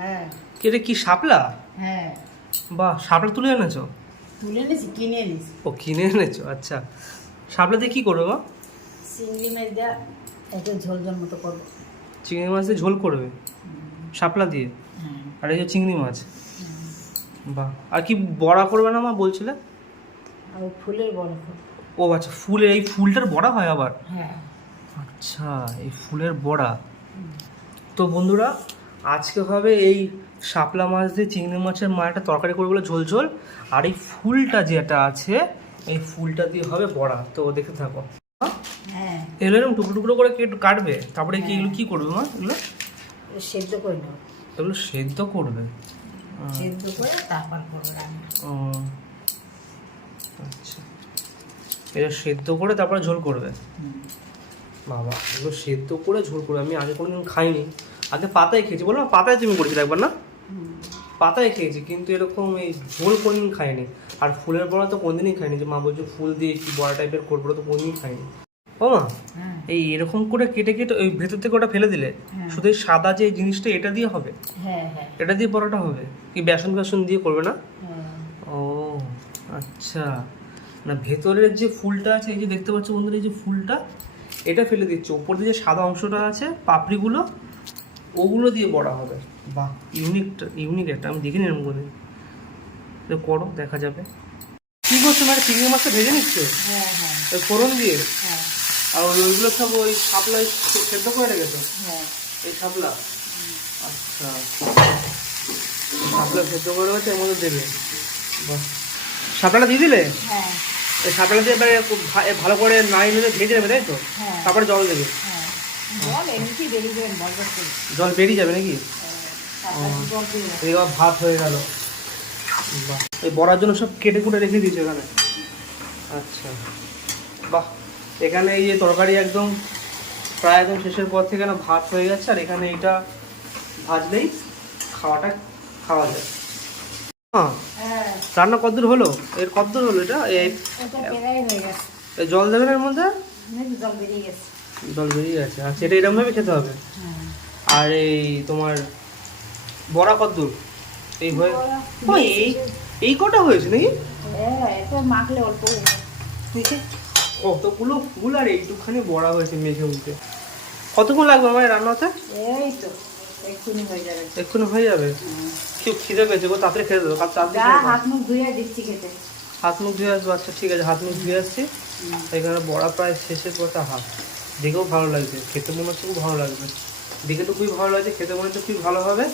হ্যাঁ এটা কি শাপলা? হ্যাঁ বাহ, শাপলা তুলে এনেছো? তুলে এনেছি, কিনে এনেছি। ও, কিনে এনেছো, আচ্ছা। শাপলা দিয়ে কি করবে মা? চিংড়ি মাছ দিয়ে একটু ঝোল ঝোল মতো করবো। চিংড়ি মাছ দিয়ে ঝোল করবে শাপলা দিয়ে? হ্যাঁ আর এই যে চিংড়ি মাছ, বাহ। আর কি বড়া করবে না মা বলছিলে? আর ওই ফুলের বড় করবো। ও আচ্ছা, ফুলের এই ফুলটার বড়া হয় আবার? হ্যাঁ আচ্ছা, এই ফুলের বড়া। তো বন্ধুরা, আজকে হবে এই শাপলা মাছ দিয়ে চিংড়ি মাছের একটা তরকারি করে বলে ঝোল ঝোল। আর এই ফুলটা যেটা আছে, এই ফুলটা দিয়ে হবে বড়া। তো দেখে থাকো। হ্যাঁ এগুলো এরকম টুকরো টুকরো করে কেটে কাটবে, তারপরে কি এগুলো কি করবে মা? এগুলো সেদ্ধ করে নেবো, এগুলো সেদ্ধ করবে? সেদ্ধ করে তারপর করবো রান্না। ও আচ্ছা, এটা সেদ্ধ করে তারপরে ঝোল করবে? বাবা, এগুলো সেদ্ধ করে ঝোল করবে, আমি আগে কোনোদিন খাইনি। আগে পাতায় খেয়েছি, বলো না, পাতায় তুমি করেছিলে একবার না? পাতায় খেয়েছি, কিন্তু এরকম এই ঝোল কোনোদিন খাইনি। আর ফুলের বড়া তো কোনোদিনই খাইনি, যে মা বলছে ফুল দিয়ে কি বড়া টাইপের করবো, তো কোনোদিনই খাইনি। ও মা, হ্যাঁ এই এরকম করে কেটে কেটে ওই ভেতর থেকে ওটা ফেলে দিলে, হ্যাঁ। শুধু এই সাদা যে জিনিসটা এটা দিয়ে হবে? হ্যাঁ হ্যাঁ এটা দিয়ে বড়াটা হবে কি বেসন বেসন দিয়ে করবে না? হ্যাঁ। ও আচ্ছা, না ভেতরের যে ফুলটা আছে, এই যে দেখতে পাচ্ছ বন্ধুরা, এই যে ফুলটা, এটা ফেলে দিচ্ছে। উপর দিয়ে যে সাদা অংশটা আছে, পাপড়িগুলো, ওগুলো দিয়ে বড়া হবে। বাহ, ইউনিক একটা, আমি দেখিনি এরকম করে। তো করো, দেখা যাবে। কি করছো মানে, চিংড়ি মাছটা ভেজে নিচ্ছে হ্যাঁ হ্যাঁ ওই ফোড়ন দিয়ে? হ্যাঁ আর ওইগুলো সব ওই শাপলায় সেদ্ধ করে রেখেছো? হ্যাঁ। এই শাপলা, আচ্ছা, শাপলা সেদ্ধ করে রেখেছে, এর মধ্যে দেবে। বাহ, শাপলাটা দিয়ে দিলে? হ্যাঁ এই শাপলা দিয়ে এবারে ভালো করে নাড়িয়ে নিয়ে ভেজে নেবে, তাই তো? হ্যাঁ তারপরে জল দেবে? হ্যাঁ। জল এমনিতেই বেরিয়ে যাবেন বরবর করে। জল বেরিয়ে যাবে নাকি? তারপর জল দিয়ে দেবো। এবার ভাত হয়ে গেল। বাহ, এই বড়ার জন্য সব কেটে কুটে রেখে দিয়েছে এখানে। আচ্ছা, বাহ। এখানে এই যে তরকারি একদম প্রায় একদম শেষের পর থেকে না ভাত হয়ে যাচ্ছে, আর এখানে এইটা ভাজলেই খাওয়া যায়। হ্যাঁ, হ্যাঁ রান্না কতদূর হলো? এর কতদূর হলো এটা? এটা প্রায় হয়ে গেছে। এই জল দেবেন এর মধ্যে? অনেক জল বেরিয়ে গেছে। জল বেরিয়ে গেছে, আচ্ছা, এটা এরকমভাবে খেতে হবে। হ্যাঁ আর এই তোমার বড়া কতদূর? এই হয়ে ও, এই কটা হয়েছে নাকি? হ্যাঁ, এত মাখলে অল্প হয়ে যাবে। দেখে কতগুলো ফুল আর এইটুকখানি বড়া হয়েছে মেখে উঠে। কতক্ষণ লাগবে আমার রান্না হতে? এই তো এক্ষুনি হয়ে যাবে। এক্ষুনি হয়ে যাবে? কেউ খিদে পেয়েছে গো, তাড়াতাড়ি খেতে দেবো, তাড়াতাড়ি যা খেতে দাও। হাত মুখ ধুয়ে দিচ্ছি খেতে। হাত মুখ ধুয়ে আসবো, আচ্ছা ঠিক আছে, হাত মুখ ধুয়ে আসছি। এখানে বড়া প্রায় শেষের পথে হাত, দেখেও ভালো লাগছে, খেতে মনে হচ্ছে খুব ভালো লাগবে। দেখে তো খুবই ভালো লাগছে, খেতে মনে হচ্ছে খুবই ভালো হবে।